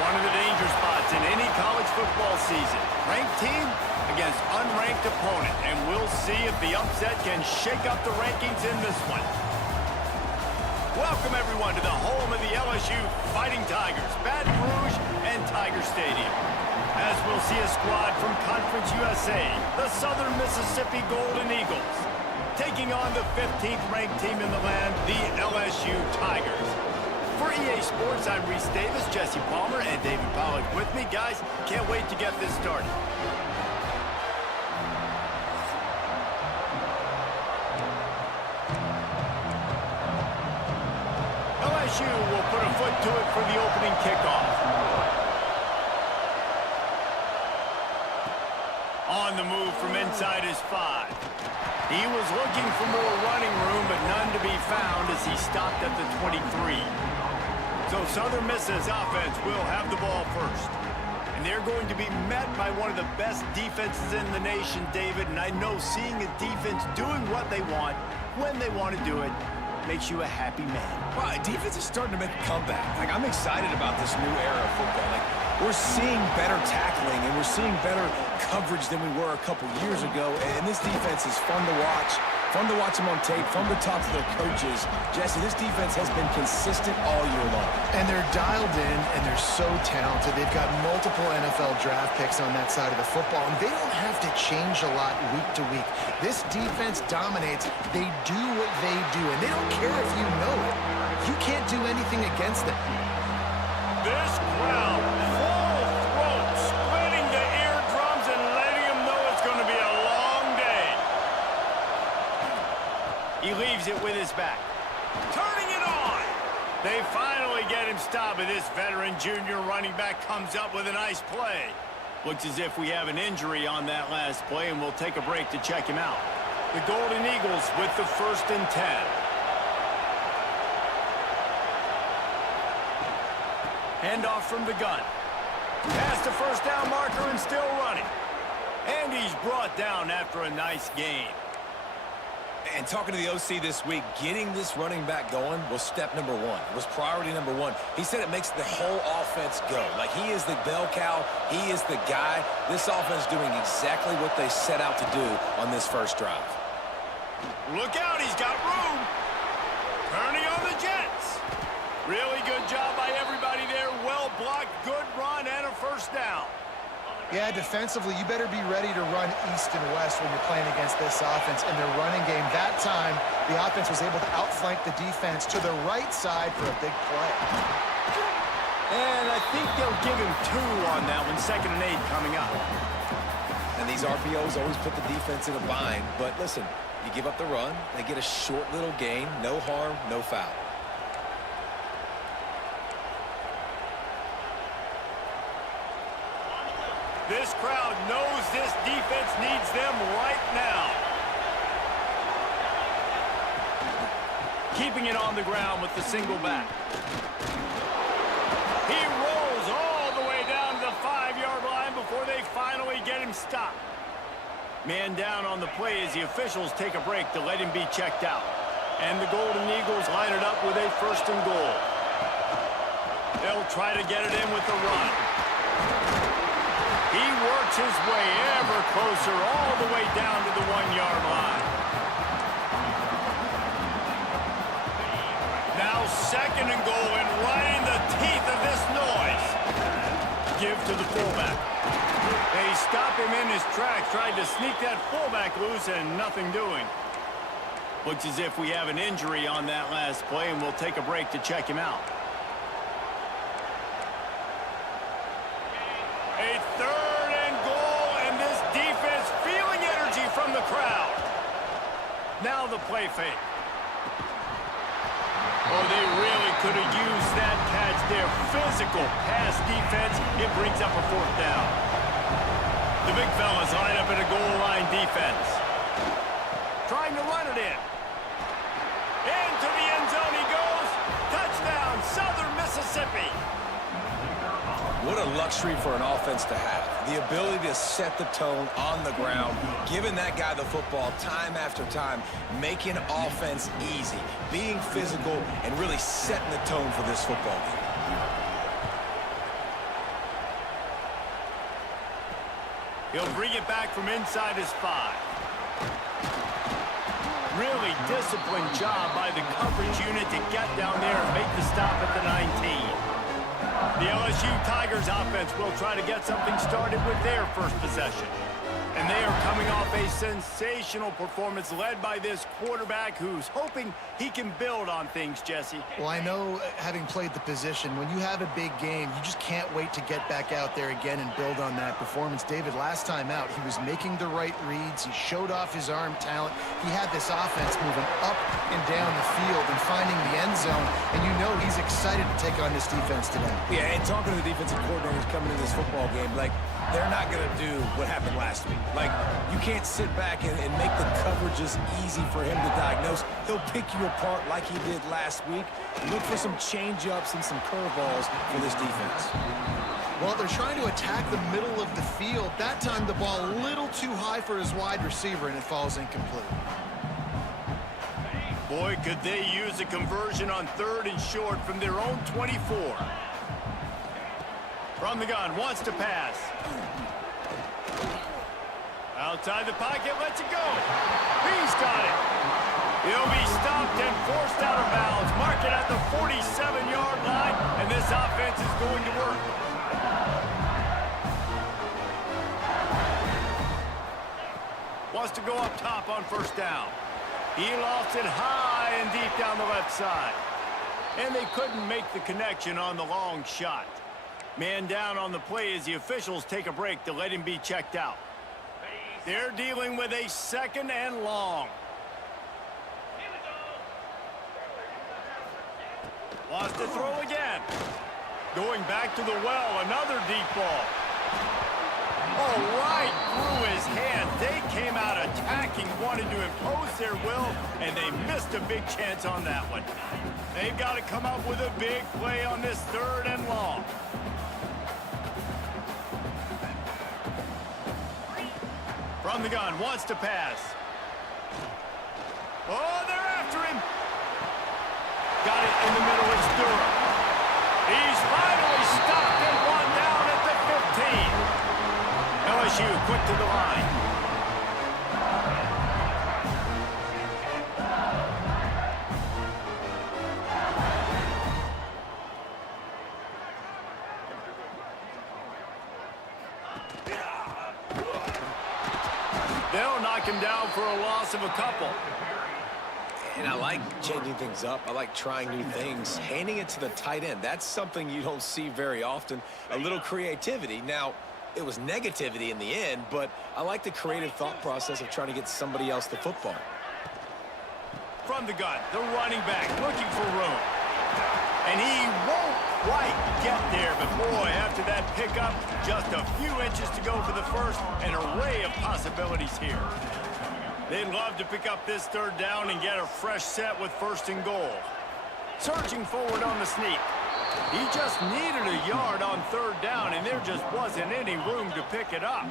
One of the danger spots in any college football season. Ranked team against unranked opponent. And we'll see if the upset can shake up the rankings in this one. Welcome, everyone, to the home of the LSU Fighting Tigers, Baton Rouge and Tiger Stadium. As we'll see a squad from Conference USA, the Southern Mississippi Golden Eagles, taking on the 15th ranked team in the land, the LSU Tigers. For EA Sports, I'm Reese Davis, Jesse Palmer, and David Pollack with me. Guys, can't wait to get this started. LSU will put a foot to it for the opening kickoff. On the move from inside his 5. He was looking for more running room, but none to be found as he stopped at the 23. So Southern Miss's offense will have the ball first. And they're going to be met by one of the best defenses in the nation, David. And I know seeing a defense doing what they want, when they want to do it, makes you a happy man. Well, defense is starting to make a comeback. Like, I'm excited about this new era of football. Like, we're seeing better tackling, and we're seeing better coverage than we were a couple years ago. And this defense is fun to watch. Fun to watch them on tape, fun to talk to their coaches. Jesse, this defense has been consistent all year long. And they're dialed in, and they're so talented. They've got multiple NFL draft picks on that side of the football, and they don't have to change a lot week to week. This defense dominates. They do what they do, and they don't care if you know it. You can't do anything against them. This crowd, full throat, splitting the eardrums and letting them know it's going to be a long day. He leaves it with his back. Turning it on. They finally get him stopped, and this veteran junior running back comes up with a nice play. Looks as if we have an injury on that last play, and we'll take a break to check him out. The Golden Eagles with the 1st and 10. Handoff from the gun. Past the first down marker and still running. And he's brought down after a nice gain. And talking to the OC this week, getting this running back going was step number 1. It was priority number 1. He said it makes the whole offense go. Like, he is the bell cow. He is the guy. This offense doing exactly what they set out to do on this first drive. Look out, he's got room. Turning on the Jets. Really good job by everybody there. Well blocked, good run, and a first down. Yeah, defensively, you better be ready to run east and west when you're playing against this offense. In their running game, that time, the offense was able to outflank the defense to the right side for a big play. And I think they'll give him 2 on that one. 2nd and 8 coming up. And these RPOs always put the defense in a bind. But listen, you give up the run, they get a short little gain, no harm, no foul. This crowd knows this defense needs them right now. Keeping it on the ground with the single back. He rolls all the way down to the 5-yard line before they finally get him stopped. Man down on the play as the officials take a break to let him be checked out. And the Golden Eagles line it up with a 1st and goal. They'll try to get it in with the run. He works his way ever closer all the way down to the 1-yard line. Now 2nd and goal, and right in the teeth of this noise. Give to the fullback. They stop him in his tracks, tried to sneak that fullback loose, and nothing doing. Looks as if we have an injury on that last play, and we'll take a break to check him out. A 3rd and goal, and this defense feeling energy from the crowd. Now the play fake. Oh, they really could have used that catch there. Physical pass defense. It brings up a 4th down. The big fellas line up in a goal line defense. Trying to run it in. Into the end zone he goes. Touchdown, Southern Mississippi. What a luxury for an offense to have. The ability to set the tone on the ground, giving that guy the football time after time, making offense easy, being physical, and really setting the tone for this football game. He'll bring it back from inside his 5. Really disciplined job by the coverage unit to get down there and make the stop at the 19. The LSU Tigers offense will try to get something started with their first possession. And they are coming off a sensational performance led by this quarterback who's hoping he can build on things, Jesse. Well, I know, having played the position, when you have a big game, you just can't wait to get back out there again and build on that performance. David, last time out, he was making the right reads. He showed off his arm talent. He had this offense moving up and down the field and finding the end zone. And you know he's excited to take on this defense today. Yeah, and talking to the defensive coordinators coming in this football game, like, they're not going to do what happened last week. Like, you can't sit back and make the coverages easy for him to diagnose. He'll pick you apart like he did last week. Look for some change-ups and some curveballs for this defense. Well, they're trying to attack the middle of the field. That time, the ball a little too high for his wide receiver, and it falls incomplete. Boy, could they use a conversion on 3rd and short from their own 24. From the gun, wants to pass. Outside the pocket, lets it go. He's got it. He'll be stopped and forced out of bounds. Mark it at the 47-yard line, and this offense is going to work. Wants to go up top on 1st down. He lost it high and deep down the left side. And they couldn't make the connection on the long shot. Man down on the play as the officials take a break to let him be checked out. They're dealing with a 2nd and long. Wants to throw again. Going back to the well, another deep ball. Oh, right through his hand. They came out attacking, wanted to impose their will, and they missed a big chance on that one. They've got to come up with a big play on this 3rd and long. From the gun, wants to pass. Oh, they're after him. Got it in the middle, it's Durham. He's finally stopped and one down at the 15. LSU quick to the line. They'll knock him down for a loss of a couple. And I like changing things up. I like trying new things. Handing it to the tight end, that's something you don't see very often. A little creativity. Now, it was negativity in the end, but I like the creative thought process of trying to get somebody else the football. From the gun, the running back looking for room. And he won't quite get there, but boy, after that pickup, just a few inches to go for the first. An array of possibilities here. They'd love to pick up this 3rd down and get a fresh set with 1st and goal. Surging forward on the sneak. He just needed a yard on 3rd down, and there just wasn't any room to pick it up.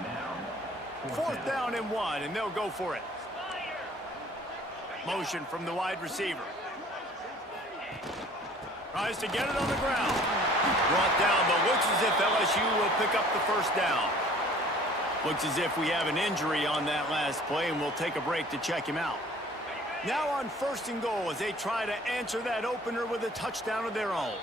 4th down and 1, and they'll go for it. Motion from the wide receiver. Tries to get it on the ground. Brought down, but looks as if LSU will pick up the 1st down. Looks as if we have an injury on that last play, and we'll take a break to check him out. Now on 1st and goal as they try to answer that opener with a touchdown of their own.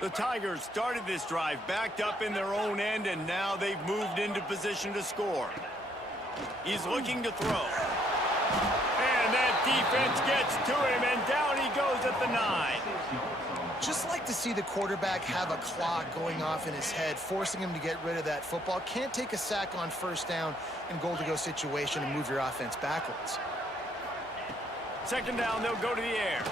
The Tigers started this drive backed up in their own end, and now they've moved into position to score. He's looking to throw. And that defense gets to him, and down he goes at the 9. Just like to see the quarterback have a clock going off in his head, forcing him to get rid of that football. Can't take a sack on 1st down and goal-to-go situation and move your offense backwards. 2nd down, they'll go to the air.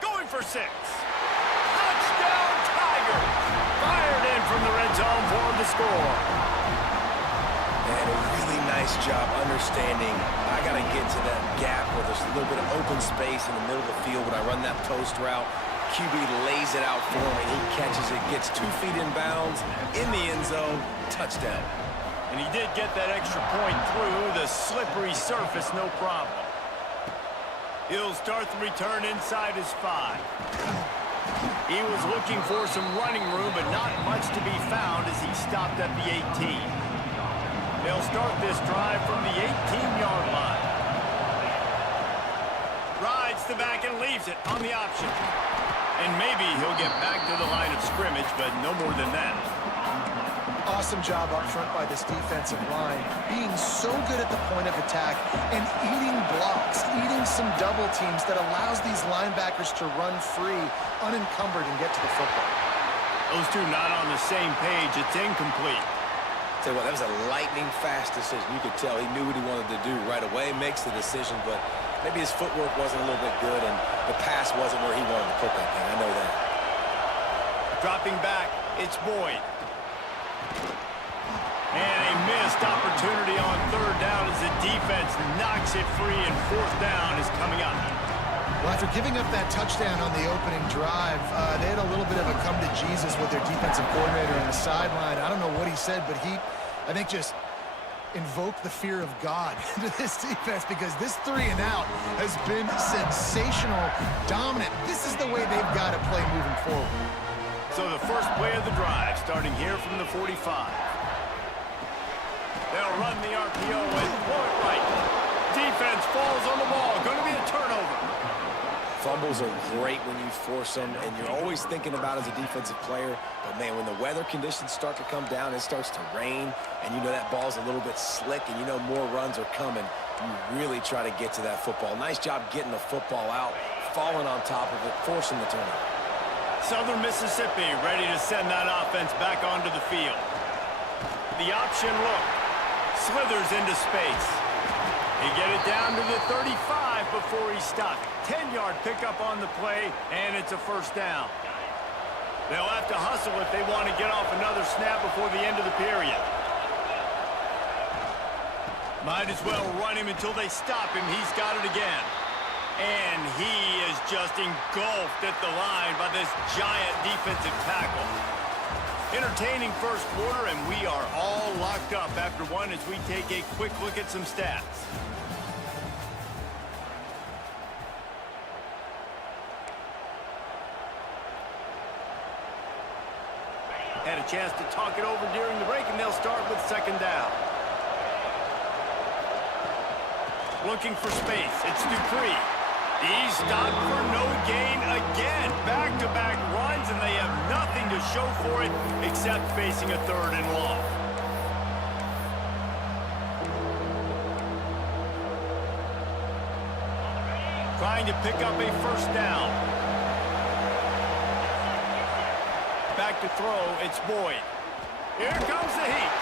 Going for 6. Touchdown, Tigers! Fired in from the red zone for the score. And a really nice job understanding I got to get to that gap where there's a little bit of open space in the middle of the field when I run that post route. QB lays it out for him, he catches it, gets 2 feet in bounds, in the end zone, touchdown. And he did get that extra point through the slippery surface, no problem. He'll start the return inside his 5. He was looking for some running room, but not much to be found as he stopped at the 18. They'll start this drive from the 18-yard line. Rides the back and leaves it on the option. And maybe he'll get back to the line of scrimmage, but no more than that. Awesome job up front by this defensive line, being so good at the point of attack and eating blocks, eating some double teams that allows these linebackers to run free, unencumbered, and get to the football. Those two not on the same page. It's incomplete. Tell you what, that was a lightning-fast decision. You could tell he knew what he wanted to do right away, makes the decision, but maybe his footwork wasn't a little bit good, and the pass wasn't where he wanted to put that thing. I know that. Dropping back, it's Boyd. And a missed opportunity on third down as the defense knocks it free, and fourth down is coming up. Well, after giving up that touchdown on the opening drive, they had a little bit of a come to Jesus with their defensive coordinator on the sideline. I don't know what he said, but he, I think, just invoked the fear of God into this defense, because this 3 and out has been sensational, dominant. This is the way they've got to play moving forward. So the first play of the drive starting here from the 45. They'll run the RPO and pull it right. Defense falls on the ball. Going to be a turnover. Fumbles are great when you force them, and you're always thinking about as a defensive player. But, man, when the weather conditions start to come down, it starts to rain, and you know that ball's a little bit slick, and you know more runs are coming. You really try to get to that football. Nice job getting the football out, falling on top of it, forcing the turnover. Southern Mississippi ready to send that offense back onto the field. The option look. Slithers into space. He get it down to the 35 before he stopped. 10-yard pickup on the play, and it's a first down. They'll have to hustle if they want to get off another snap before the end of the period. Might as well run him until they stop him. He's got it again. And he is just engulfed at the line by this giant defensive tackle. Entertaining first quarter, and we are all locked up after one as we take a quick look at some stats. Had a chance to talk it over during the break, and they'll start with second down. Looking for space. It's Dupree. He's stopped for no gain again. Back-to-back runs, and they have nothing to show for it except facing a third and long. Trying to pick up a first down. Back to throw, it's Boyd. Here comes the heat.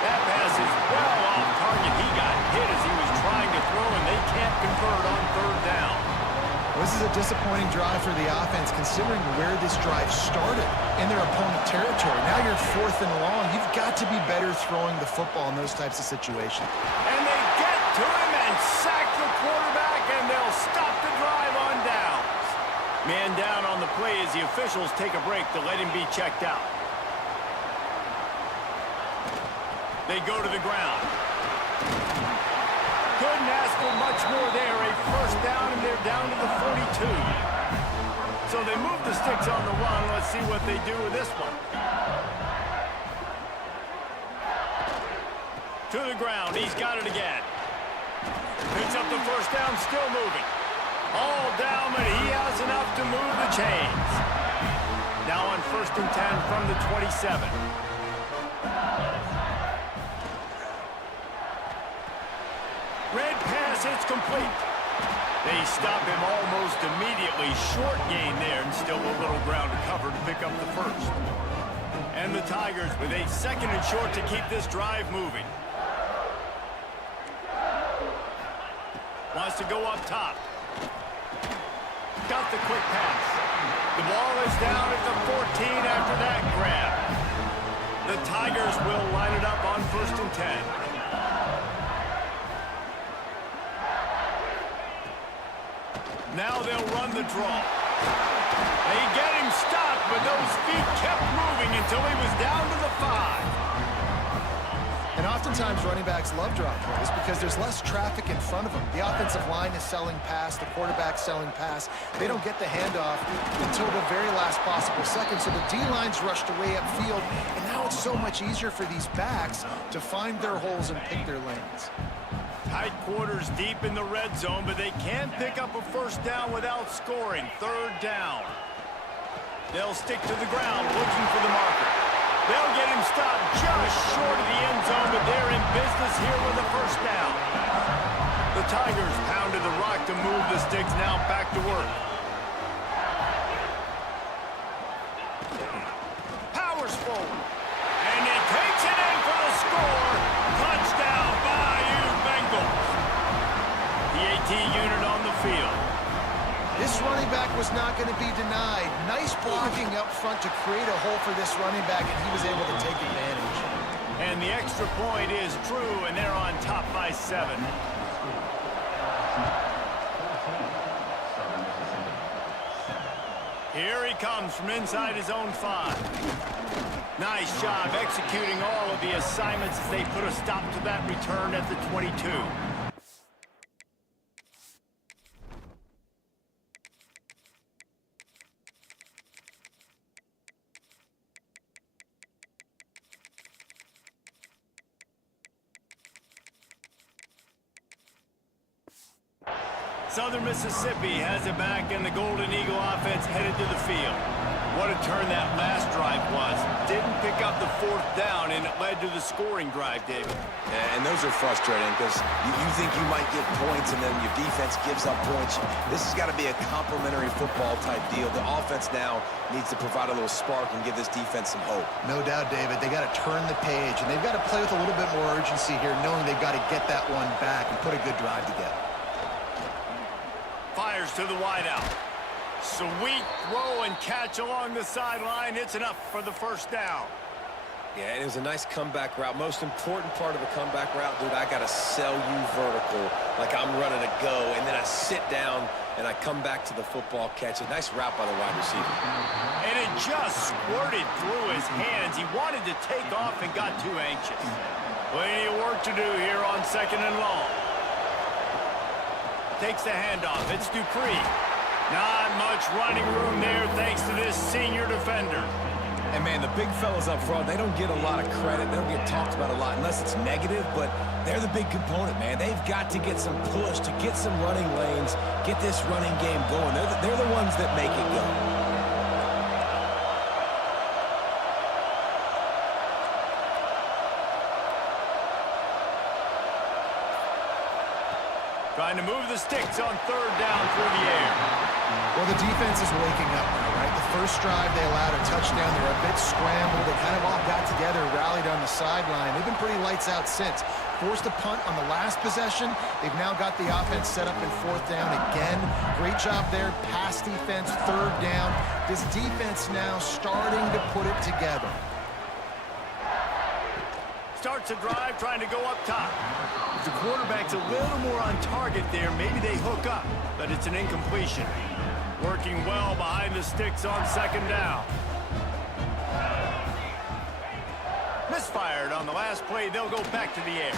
That pass is well off target. He got hit as he was trying to throw, and they can't convert on third down. This is a disappointing drive for the offense, considering where this drive started in their opponent territory. Now you're fourth and long. You've got to be better throwing the football in those types of situations. And they get to him and sack the quarterback, and they'll stop the drive on downs. Man down on the play as the officials take a break to let him be checked out. They go to the ground. Couldn't ask for much more there. A first down, and they're down to the 42. So they move the sticks on the run. Let's see what they do with this one. To the ground. He's got it again. Picks up the first down, still moving. All down, but he has enough to move the chains. Now on first and 10 from the 27. Red pass, it's complete. They stop him almost immediately. Short gain there, and still a little ground to cover to pick up the first. And the Tigers with a second and short to keep this drive moving. Wants to go up top. Got the quick pass. The ball is down at the 14 after that grab. The Tigers will line it up on first and 10. Now they'll run the draw. They get him stopped, but those feet kept moving until he was down to the 5. And oftentimes running backs love drop plays because there's less traffic in front of them. The offensive line is selling pass, the quarterback's selling pass. They don't get the handoff until the very last possible second, so the D-line's rushed away upfield, and now it's so much easier for these backs to find their holes and pick their lanes. Tight quarters deep in the red zone, but they can't pick up a first down without scoring. Third down. They'll stick to the ground looking for the marker. They'll get him stopped just short of the end zone, but they're in business here with a first down. The Tigers pounded the rock to move the sticks, now back to work. Powers forward. And he takes it in for the score. Touchdown, Bayou Bengals. The AT unit on the field. This running back was not going to be denied. Nice blocking up front to create a hole for this running back, and he was able to take advantage. And the extra point is true, and they're on top by 7. Here he comes from inside his own 5. Nice job executing all of the assignments as they put a stop to that return at the 22. Southern Mississippi has it back, and the Golden Eagle offense headed to the field. What a turn that last drive was. Didn't pick up the 4th down, and it led to the scoring drive, David. Yeah, and those are frustrating because you think you might get points, and then your defense gives up points. This has got to be a complementary football type deal. The offense now needs to provide a little spark and give this defense some hope. No doubt, David. They got to turn the page, and they've got to play with a little bit more urgency here, knowing they've got to get that one back and put a good drive together. Fires to the wideout. Sweet throw and catch along the sideline. It's enough for the first down. Yeah, it was a nice comeback route. Most important part of a comeback route, dude, I got to sell you vertical like I'm running a go, and then I sit down and I come back to the football catch. A nice route by the wide receiver. And it just squirted through his hands. He wanted to take off and got too anxious. Plenty of work to do here on 2nd and long. Takes the handoff. It's Dupree. Not much running room there thanks to this senior defender. And, man, the big fellas up front, they don't get a lot of credit. They don't get talked about a lot unless it's negative, but they're the big component, man. They've got to get some push, to get some running lanes, get this running game going. They're the ones that make it go. Trying to move the sticks on 3rd down through the air. Well, the defense is waking up now, right? The first drive, they allowed a touchdown. They're a bit scrambled. They kind of all got together, rallied on the sideline. They've been pretty lights out since. Forced a punt on the last possession. They've now got the offense set up in 4th down again. Great job there. Pass defense, 3rd down. This defense now starting to put it together. Starts a drive trying to go up top. If the quarterback's a little more on target there, maybe they hook up, but it's an incompletion. Working well behind the sticks on 2nd down. Misfired on the last play. They'll go back to the air.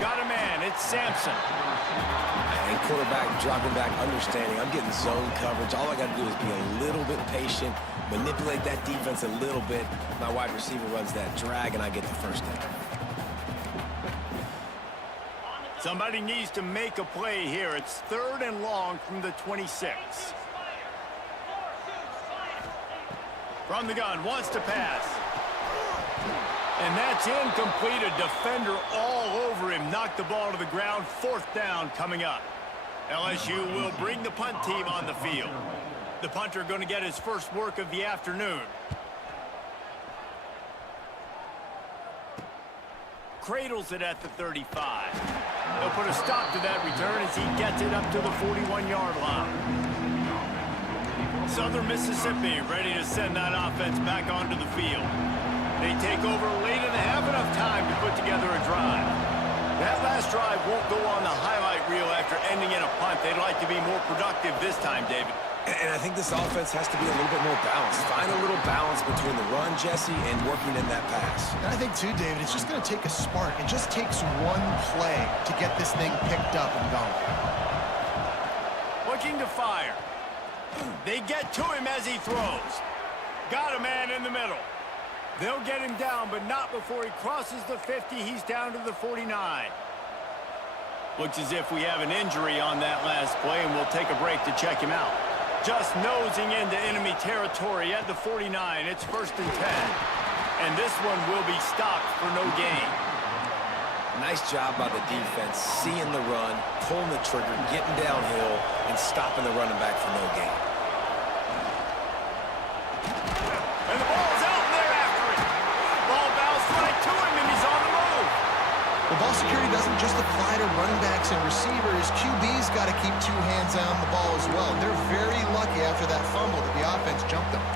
Got a man. It's Sampson. And quarterback dropping back, understanding. I'm getting zone coverage. All I got to do is be a little bit patient, manipulate that defense a little bit. My wide receiver runs that drag, and I get the first down. Somebody needs to make a play here. It's 3rd and long from the 26. From the gun, wants to pass. And that's incomplete. A defender all over him. Knocked the ball to the ground. 4th down coming up. LSU will bring the punt team on the field. The punter going to get his first work of the afternoon. Cradles it at the 35. They'll put a stop to that return as he gets it up to the 41-yard line. Southern Mississippi ready to send that offense back onto the field. They take over late and have enough time to put together a drive. That last drive won't go on the highlight reel after ending in a punt. They'd like to be more productive this time, David. And I think this offense has to be a little bit more balanced. Find a little balance between the run, Jesse, and working in that pass. And I think, too, David, it's just going to take a spark. It just takes one play to get this thing picked up and going. Looking to fire. They get to him as he throws. Got a man in the middle. They'll get him down, but not before he crosses the 50. He's down to the 49. Looks as if we have an injury on that last play, and we'll take a break to check him out. Just nosing into enemy territory at the 49. It's 1st and 10. And this one will be stopped for no gain. Nice job by the defense, seeing the run, pulling the trigger, getting downhill, and stopping the running back for no gain. And the ball's out, and they're after it. Ball bounced right to him, and he's on the move. Well, ball security doesn't just apply to running backs and receivers. QB's got to keep 2 hands on the ball as well. They're very lucky after that fumble that the offense jumped them.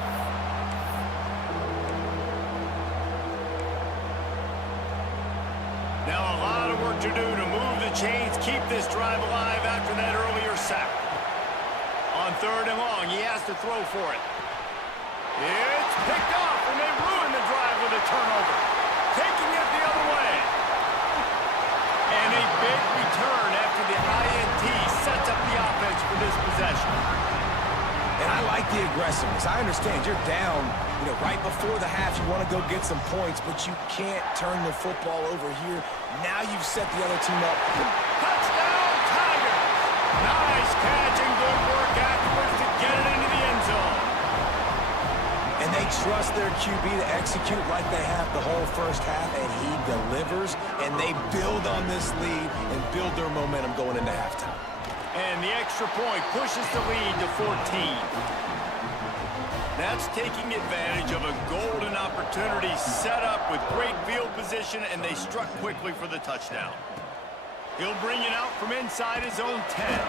Now a lot of work to do to move the chains, keep this drive alive after that earlier sack. On 3rd and long, he has to throw for it. It's picked off, and they ruin the drive with a turnover. Taking it the other way. And a big return after the INT sets up the offense for this possession. And I like the aggressiveness. I understand you're down, right before the half. You want to go get some points, but you can't turn the football over here. Now you've set the other team up. Touchdown, Tigers! Nice catch and good work afterwards to get it into the end zone. And they trust their QB to execute like they have the whole first half, and he delivers, and they build on this lead and build their momentum going into halftime. And the extra point pushes the lead to 14. That's taking advantage of a golden opportunity set up with great field position, and they struck quickly for the touchdown. He'll bring it out from inside his own 10.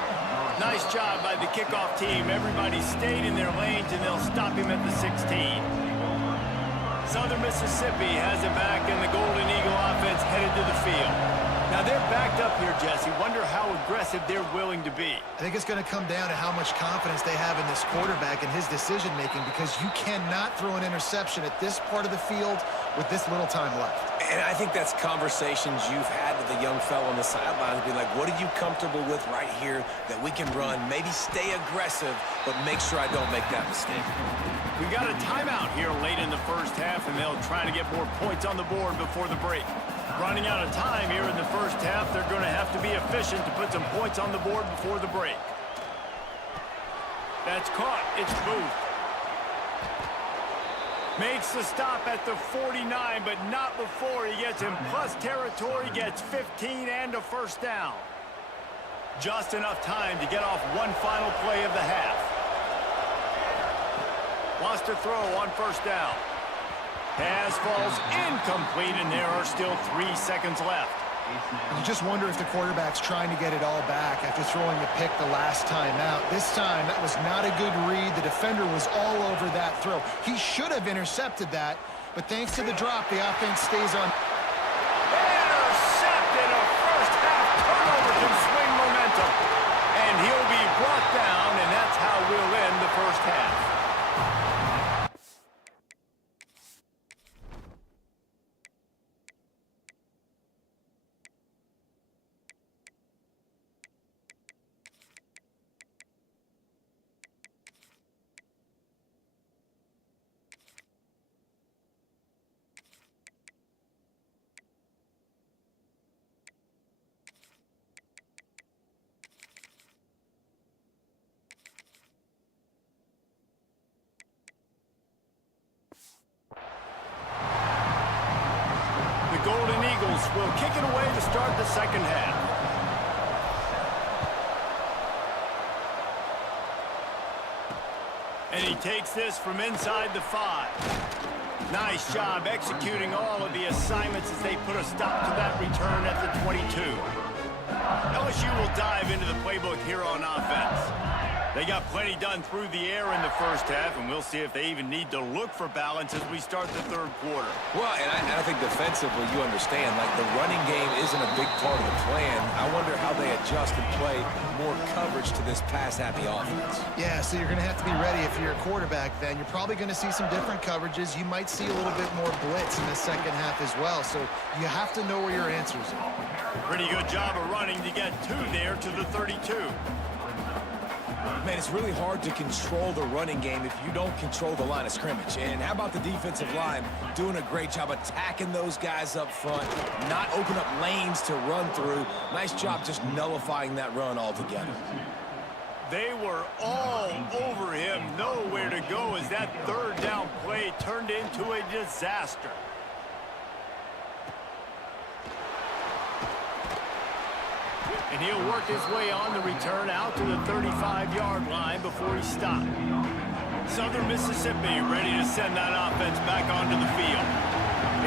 Nice job by the kickoff team. Everybody stayed in their lanes, and they'll stop him at the 16. Southern Mississippi has it back, and the Golden Eagle offense headed to the field. Now they're backed up here, Jesse. Wonder how aggressive they're willing to be. I think it's going to come down to how much confidence they have in this quarterback and his decision-making, because you cannot throw an interception at this part of the field with this little time left. And I think that's conversations you've had with a young fellow on the sidelines. Be like, what are you comfortable with right here that we can run? Maybe stay aggressive, but make sure I don't make that mistake. We got a timeout here late in the first half, and they'll try to get more points on the board before the break. Running out of time here in the first half, they're going to have to be efficient to put some points on the board before the break. That's caught. It's Booth. Makes the stop at the 49, but not before he gets in plus territory, gets 15 and a first down. Just enough time to get off one final play of the half. Wants to throw on first down. Pass falls incomplete, and there are still 3 seconds left. You just wonder if the quarterback's trying to get it all back after throwing the pick the last time out. This time, that was not a good read. The defender was all over that throw. He should have intercepted that, but thanks to the drop, the offense stays on. Intercepted. A first-half turnover can swing momentum. And he'll be brought down, and that's how we'll end the first half. The Golden Eagles will kick it away to start the second half. And he takes this from inside the 5. Nice job executing all of the assignments as they put a stop to that return at the 22. LSU will dive into the playbook here on offense. They got plenty done through the air in the first half, and we'll see if they even need to look for balance as we start the third quarter. Well, and I think defensively, you understand, like the running game isn't a big part of the plan. I wonder how they adjust and play more coverage to this pass-happy offense. Yeah, so you're going to have to be ready if you're a quarterback then. You're probably going to see some different coverages. You might see a little bit more blitz in the second half as well, so you have to know where your answers are. Pretty good job of running to get 2 there to the 32. Man, it's really hard to control the running game if you don't control the line of scrimmage. And how about the defensive line doing a great job attacking those guys up front, not open up lanes to run through. Nice job just nullifying that run altogether. They were all over him, nowhere to go as that third down play turned into a disaster. And he'll work his way on the return out to the 35-yard line before he stopped. Southern Mississippi ready to send that offense back onto the field.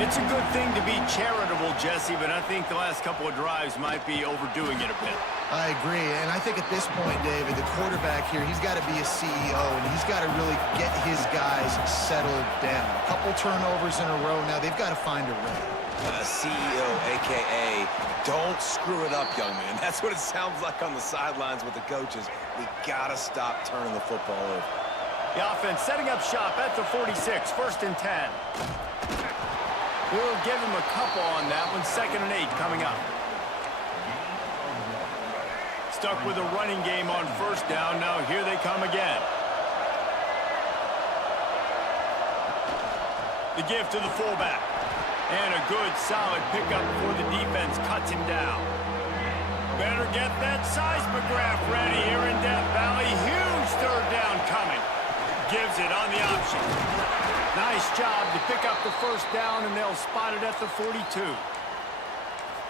It's a good thing to be charitable, Jesse, but I think the last couple of drives might be overdoing it a bit. I agree, and I think at this point, David, the quarterback here, he's got to be a CEO, and he's got to really get his guys settled down. A couple turnovers in a row now. They've got to find a rhythm. CEO, a.k.a. don't screw it up, young man. That's what it sounds like on the sidelines with the coaches. We got to stop turning the football over. The offense setting up shop at the 46, 1st and 10. We'll give him a couple on that one, 2nd and 8 coming up. Stuck with a running game on 1st down. Now here they come again. The give to the fullback. And a good, solid pickup before the defense cuts him down. Better get that seismograph ready here in Death Valley. Huge 3rd down coming. Gives it on the option. Nice job to pick up the 1st down, and they'll spot it at the 42.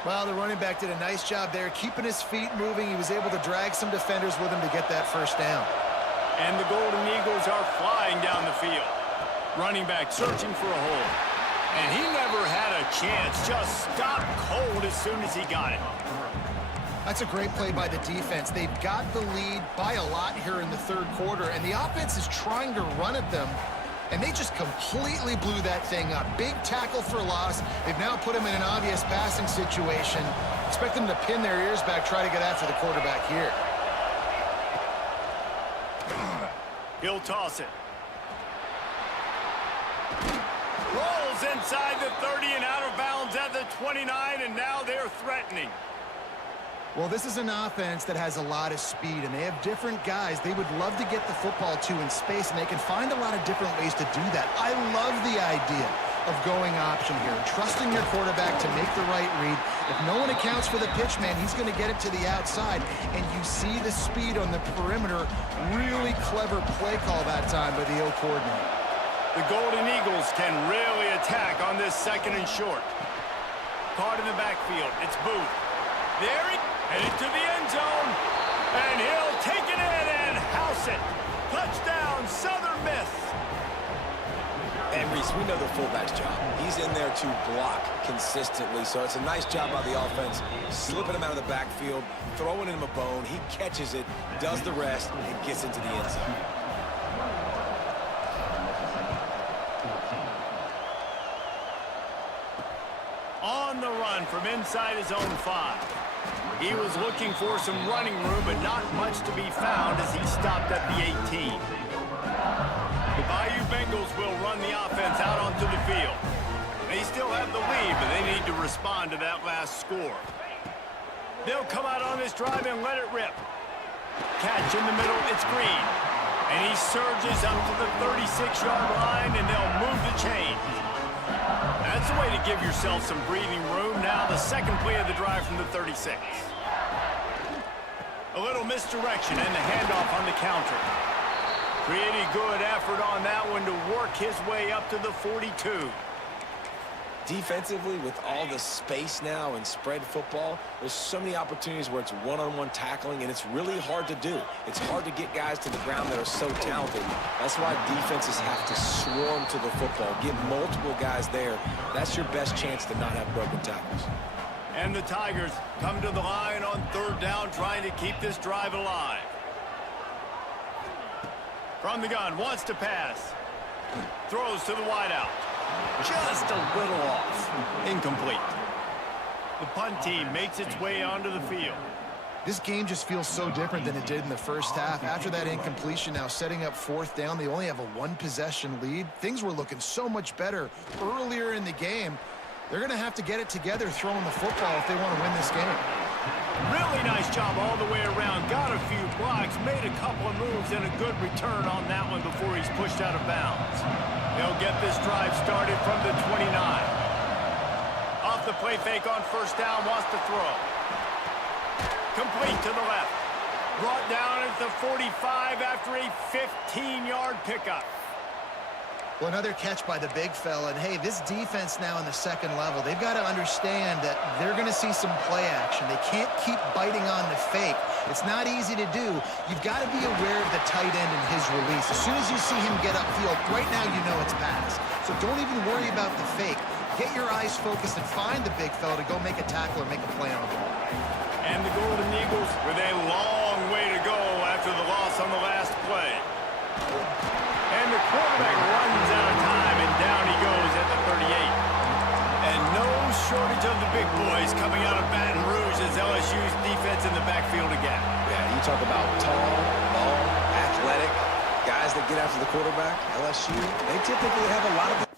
Well, the running back did a nice job there, keeping his feet moving. He was able to drag some defenders with him to get that 1st down. And the Golden Eagles are flying down the field. Running back searching for a hole. And he never had a chance, just stopped cold as soon as he got it. That's a great play by the defense. They've got the lead by a lot here in the 3rd quarter, and the offense is trying to run at them, and they just completely blew that thing up. Big tackle for loss. They've now put him in an obvious passing situation. Expect them to pin their ears back, try to get after the quarterback here. He'll toss it. Rolls inside the 30 and out of bounds at the 29, and now they're threatening. Well, this is an offense that has a lot of speed, and they have different guys they would love to get the football to in space, and they can find a lot of different ways to do that. I love the idea of going option here, trusting your quarterback to make the right read. If no one accounts for the pitch, man, he's going to get it to the outside, and you see the speed on the perimeter. Really clever play call that time by the O coordinator. The Golden Eagles can really attack on this 2nd and short. Caught in the backfield. It's Booth. There he headed to the end zone. And he'll take it in and house it. Touchdown, Southern Miss. And Reese, we know the fullback's job. He's in there to block consistently, so it's a nice job by the offense, slipping him out of the backfield, throwing him a bone. He catches it, does the rest, and gets into the end zone. On the run from inside his own 5. He was looking for some running room, but not much to be found as he stopped at the 18. The Bayou Bengals will run the offense out onto the field. They still have the lead, but they need to respond to that last score. They'll come out on this drive and let it rip. Catch in the middle, it's Green. And he surges up to the 36-yard line, and they'll move the chain. That's a way to give yourself some breathing room. Now the 2nd play of the drive from the 36. A little misdirection and the handoff on the counter. Pretty good effort on that one to work his way up to the 42. Defensively, with all the space now and spread football, there's so many opportunities where it's one-on-one tackling, and it's really hard to do. It's hard to get guys to the ground that are so talented. That's why defenses have to swarm to the football, get multiple guys there. That's your best chance to not have broken tackles. And the Tigers come to the line on 3rd down, trying to keep this drive alive. From the gun, wants to pass. Throws to the wideout. Just a little off. Incomplete. The punt team makes its way onto the field. This game just feels so different than it did in the first half. After that incompletion, now setting up fourth down, they only have a one-possession lead. Things were looking so much better earlier in the game. They're going to have to get it together throwing the football if they want to win this game. Really nice job all the way around. Got a few blocks, made a couple of moves, and a good return on that one before he's pushed out of bounds. They'll get this drive started from the 29. Off the play fake on first down, wants to throw. Complete to the left. Brought down at the 45 after a 15-yard pickup. Well, another catch by the big fella. And, hey, this defense now in the second level, they've got to understand that they're going to see some play action. They can't keep biting on the fake. It's not easy to do. You've got to be aware of the tight end and his release. As soon as you see him get upfield, right now you know it's pass. So don't even worry about the fake. Get your eyes focused and find the big fella to go make a tackle or make a play on the ball. And the Golden Eagles with a long way to go after the loss on the last play. And the quarterback runs out of time, and down he goes at the 38. And no shortage of the big boys coming out of Baton Rouge as LSU's defense in the backfield again. Yeah, you talk about tall, long, athletic guys that get after the quarterback. LSU, they typically have a lot of...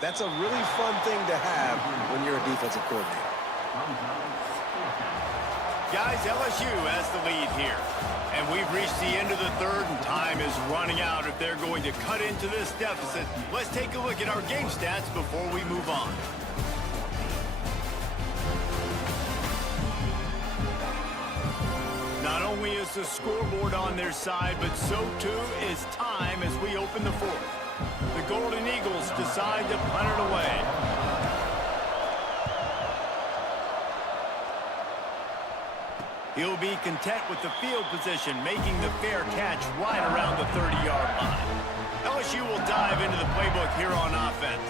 That's a really fun thing to have when you're a defensive coordinator. Guys, LSU has the lead here. And we've reached the end of the third, and time is running out if they're going to cut into this deficit. Let's take a look at our game stats before we move on. Not only is the scoreboard on their side, but so too is time as we open the fourth. The Golden Eagles decide to punt it away. He'll be content with the field position, making the fair catch right around the 30-yard line. LSU will dive into the playbook here on offense.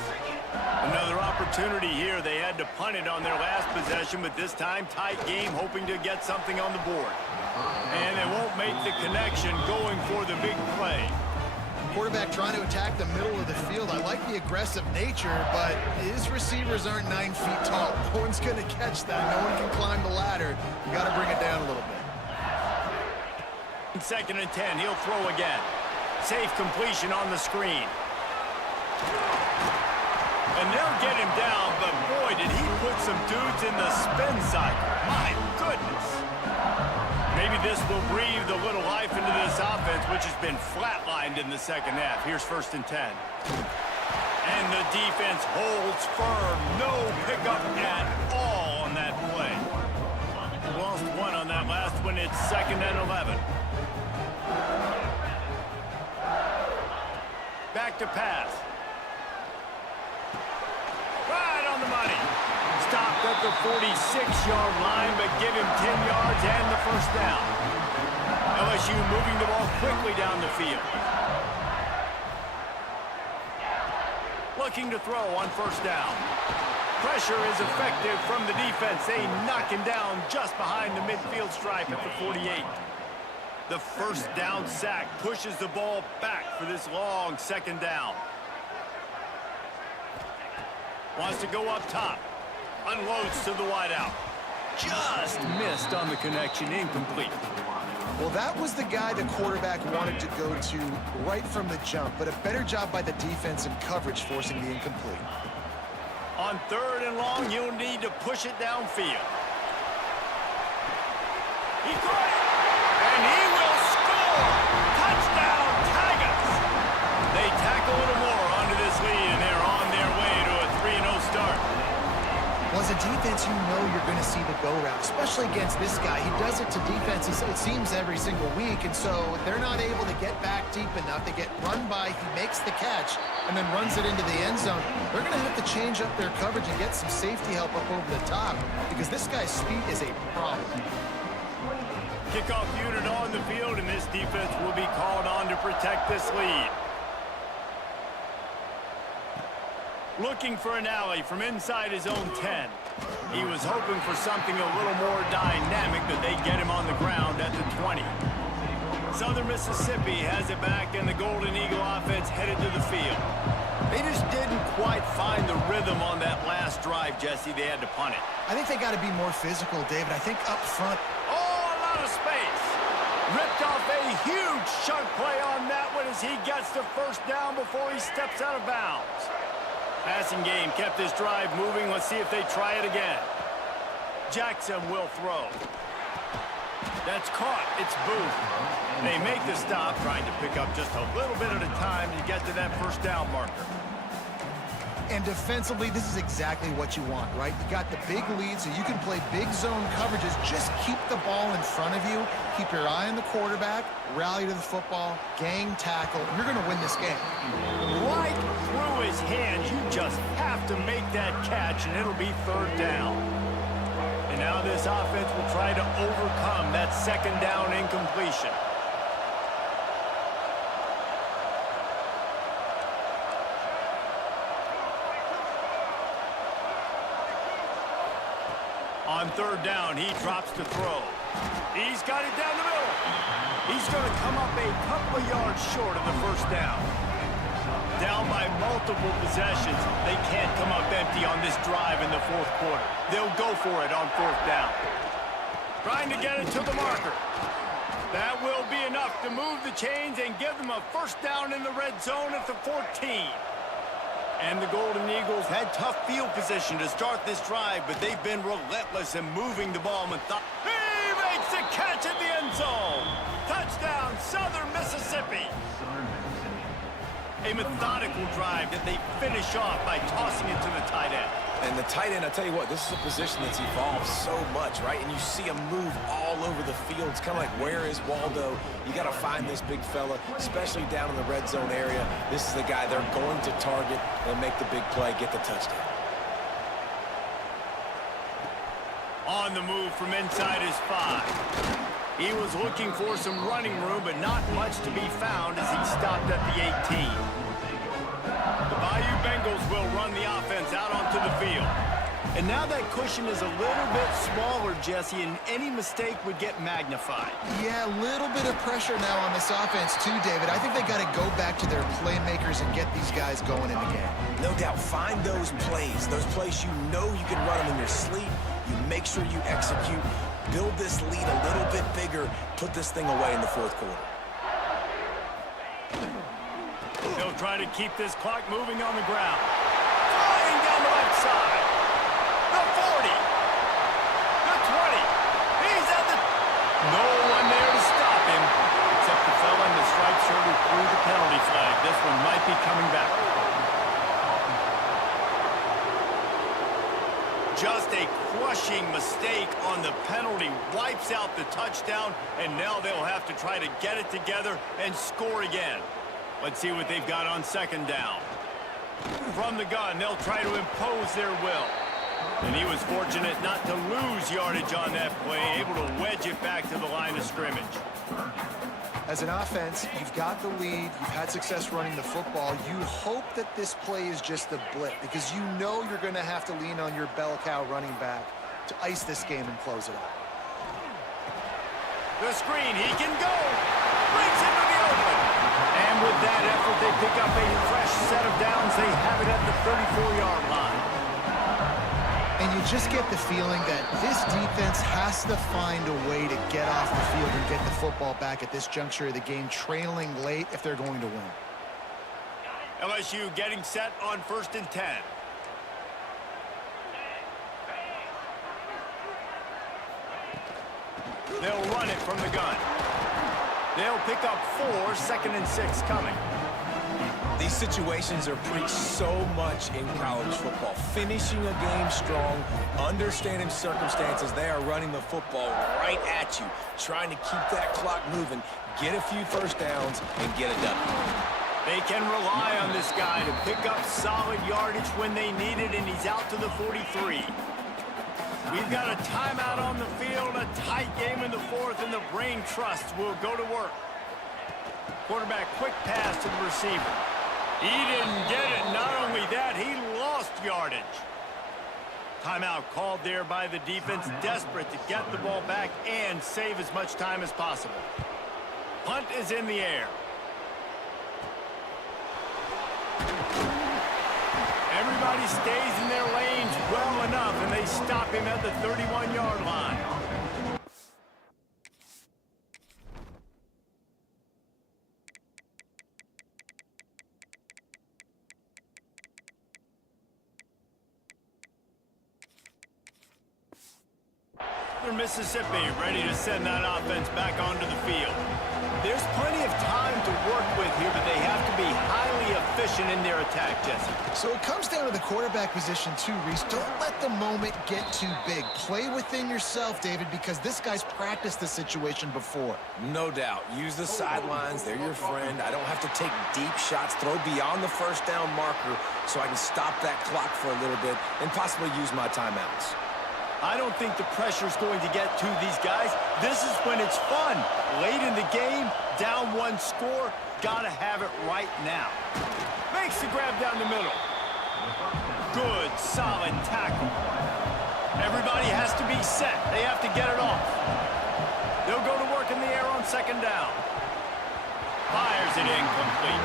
Another opportunity here. They had to punt it on their last possession, but this time tight game, hoping to get something on the board. And they won't make the connection, going for the big play. Quarterback trying to attack the middle of the field. I like the aggressive nature, but his receivers aren't 9 feet tall. No one's going to catch that. No one can climb the ladder. You got to bring it down a little bit. 2nd and 10, he'll throw again. Safe completion on the screen. And they'll get him down, but boy, did he put some dudes in the spin cycle. My goodness. Maybe this will breathe a little life into this offense, which has been flatlined in the second half. Here's 1st and 10. And the defense holds firm. No pickup at all on that play. Lost one on that last one. It's 2nd and 11. Back to pass. Right on the money. Stopped at the 46-yard line, but give him 10 yards and the first down. LSU moving the ball quickly down the field. Looking to throw on first down. Pressure is effective from the defense. They knock him down just behind the midfield stripe at the 48. The first down sack pushes the ball back for this long 2nd down. Wants to go up top. Unloads to the wideout. Just missed on the connection. Incomplete. Well, that was the guy the quarterback wanted to go to right from the jump, but a better job by the defense in coverage forcing the incomplete. On 3rd and long, you'll need to push it downfield. He caught it, and he will score! Touchdown, Tigers! They tack a little more onto this lead, and they're on their way to a 3-0 start. Well, as a defense, you know you're going to see the go route, especially against this guy. He does it to defenses, it seems, every single week, and so they're not able to get back deep enough. They get run by, he makes the catch, and then runs it into the end zone. They're going to have to change up their coverage and get some safety help up over the top because this guy's speed is a problem. Kickoff unit on the field, and this defense will be called on to protect this lead. Looking for an alley from inside his own 10. He was hoping for something a little more dynamic, but they get him on the ground at the 20. Southern Mississippi has it back, and the Golden Eagle offense headed to the field. They just didn't quite find the rhythm on that last drive, Jesse. They had to punt it. I think they got to be more physical, David. I think up front. Oh, a lot of space. Ripped off a huge chunk play on that one as he gets the first down before he steps out of bounds. Passing game kept this drive moving. Let's see if they try it again. Jackson will throw. That's caught. It's Booth. They make the stop, trying to pick up just a little bit at a time to get to that first down marker. And defensively, this is exactly what you want, right? You got the big lead, so you can play big zone coverages. Just keep the ball in front of you. Keep your eye on the quarterback. Rally to the football. Gang tackle. You're going to win this game. Right through his hands. You just have to make that catch, and it'll be third down. And now this offense will try to overcome that second down incompletion. On third down, he drops to throw. He's got it down the middle. He's going to come up a couple of yards short of the first down. Down by multiple possessions, they can't come up empty on this drive in the fourth quarter. They'll go for it on fourth down. Trying to get it to the marker. That will be enough to move the chains and give them a first down in the red zone at the 14. And the Golden Eagles had tough field position to start this drive, but they've been relentless in moving the ball. He makes the catch in the end zone. Touchdown, Southern Mississippi. A methodical drive that they finish off by tossing it to the tight end. And the tight end, I tell you what, this is a position that's evolved so much, right? And you see him move all over the field. It's kind of like, where is Waldo? You got to find this big fella, especially down in the red zone area. This is the guy they're going to target and make the big play, get the touchdown. On the move from inside his 5. He was looking for some running room, but not much to be found as he stopped at the 18. The Bayou Bengals will run the offense out onto the field. And now that cushion is a little bit smaller, Jesse, and any mistake would get magnified. Yeah, a little bit of pressure now on this offense too, David. I think they got to go back to their playmakers and get these guys going in the game. No doubt, find those plays you know you can run them in your sleep. You make sure you execute. Build this lead a little bit bigger. Put this thing away in the fourth quarter. They'll try to keep this clock moving on the ground. Flying down the left side. The 40. The 20. He's at the... No one there to stop him, except the fella in the striped shirt who threw the penalty flag. This one might be coming back. Just a crushing mistake on the penalty wipes out the touchdown, and now they'll have to try to get it together and score again. Let's see what they've got on second down. From the gun, they'll try to impose their will. And he was fortunate not to lose yardage on that play, able to wedge it back to the line of scrimmage. As an offense, you've got the lead, you've had success running the football. You hope that this play is just a blip because you know you're going to have to lean on your bell cow running back to ice this game and close it out. The screen, he can go. Brings him to the open. And with that effort, they pick up a fresh set of downs. They have it at the 34-yard line. And you just get the feeling that this defense has to find a way to get off the field and get the football back at this juncture of the game, trailing late if they're going to win. LSU getting set on 1st and 10. They'll run it from the gun. They'll pick up 4, 2nd and 6 coming. These situations are preached so much in college football. Finishing a game strong, understanding circumstances. They are running the football right at you, trying to keep that clock moving, get a few first downs, and get it done. They can rely on this guy to pick up solid yardage when they need it, and he's out to the 43. We've got a timeout on the field, a tight game in the fourth, and the brain trust will go to work. Quarterback quick pass to the receiver. He didn't get it. Not only that, he lost yardage. Timeout called there by the defense, desperate to get the ball back and save as much time as possible. Punt is in the air. Everybody stays in their lanes well enough, and they stop him at the 31-yard line. Mississippi ready to send that offense back onto the field. There's plenty of time to work with here, but they have to be highly efficient in their attack, Jesse. So it comes down to the quarterback position too, Reese. Don't let the moment get too big. Play within yourself, David, because this guy's practiced the situation before. No doubt. Use the sidelines. They're your friend. I don't have to take deep shots, throw beyond the first down marker so I can stop that clock for a little bit and possibly use my timeouts. I don't think the pressure's going to get to these guys. This is when it's fun. Late in the game, down one score, gotta have it right now. Makes the grab down the middle. Good, solid tackle. Everybody has to be set. They have to get it off. They'll go to work in the air on second down. Fires it incomplete.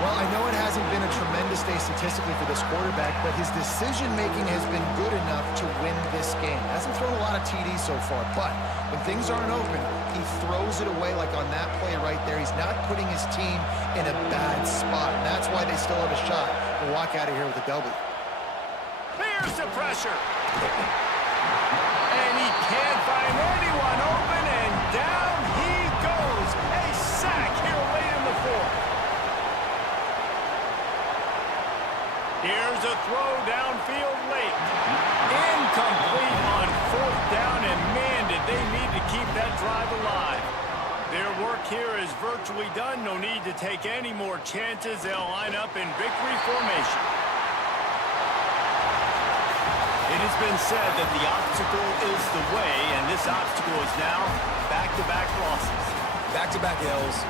Well, I know it hasn't been a tremendous day statistically for this quarterback, but his decision-making has been good enough to win this game. Hasn't thrown a lot of TDs so far, but when things aren't open, he throws it away like on that play right there. He not putting his team in a bad spot, and that's why they still have a shot to walk out of here with a W. Here's the pressure. And he can't find anyone open, and down he goes. A sack here late in the fourth. Here's a throw downfield late. Incomplete on fourth down, and man, did they need to keep that drive alive. Their work here is virtually done. No need to take any more chances. They'll line up in victory formation. It has been said that the obstacle is the way, and this obstacle is now back-to-back losses. Back-to-back L's.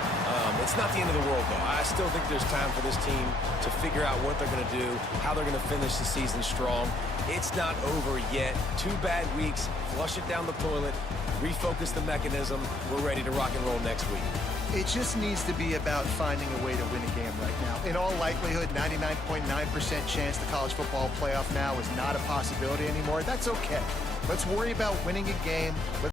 It's not the end of the world, though. I still think there's time for this team to figure out what they're going to do, how they're going to finish the season strong. It's not over yet. 2 bad weeks. Flush it down the toilet. Refocus the mechanism. We're ready to rock and roll next week. It just needs to be about finding a way to win a game right now. In all likelihood, 99.9% chance the college football playoff now is not a possibility anymore. That's okay. Let's worry about winning a game.